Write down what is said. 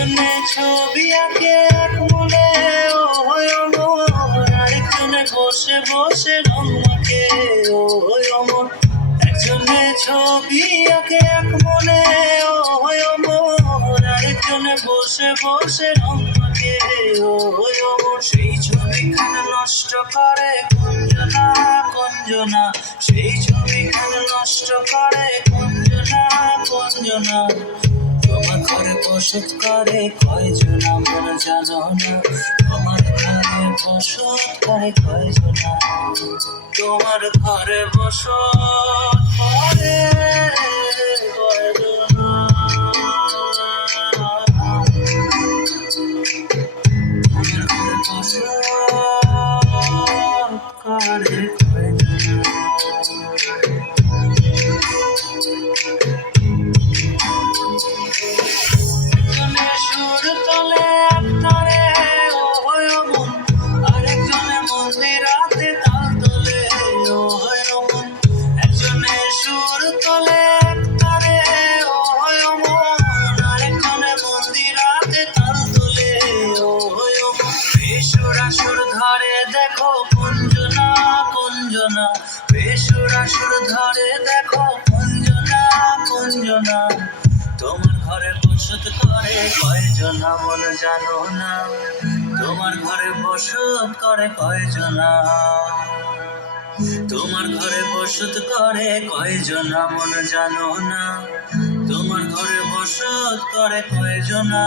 একজনে ছবি আঁকে এক মনে ও হয় অমর, আরেকজনে বসে বসে রং মাখে ও হয় অমর। একজনে ছবি আঁকে এক মনে ও হয় অমর, আরেকজনে বসে বসে রং মাখে ও হয় অমর। সেই ছবিখানা নষ্ট করে কঞ্জনা কঞ্জনা, সেই ছবিখানা নষ্ট করে কঞ্জনা কঞ্জনা। তোমার ঘরে বসত করে কয়জনা মন জানো না, তোমার ঘরে বসত করে কয়জনা, তোমার ঘরে বসত করে কয়জনা, তোমার ঘরে বসত করে কয়জনা। সুর তলে একতারে ও হয় অমন, আরেকজনে মন্দিরাতে তাল তোলে ও হয় অমন। একজনে সুর তলে একতারে ও হয় অমন, আরেকজনে মন্দিরাতে তাল তোলে ও হয় অমন। বেসুরা সুর ধরে দেখো কুঞ্জনা কুঞ্জনা, বেসুরা সুর ধরে দেখো কুঞ্জনা কুঞ্জনা। তোমার ঘরে বসত করে কয়জনা মন জানো না, তোমার ঘরে বসত করে কয়জনা, তোমার ঘরে বসত করে কয়জনা মন জানো না, তোমার ঘরে বসত করে কয়জনা।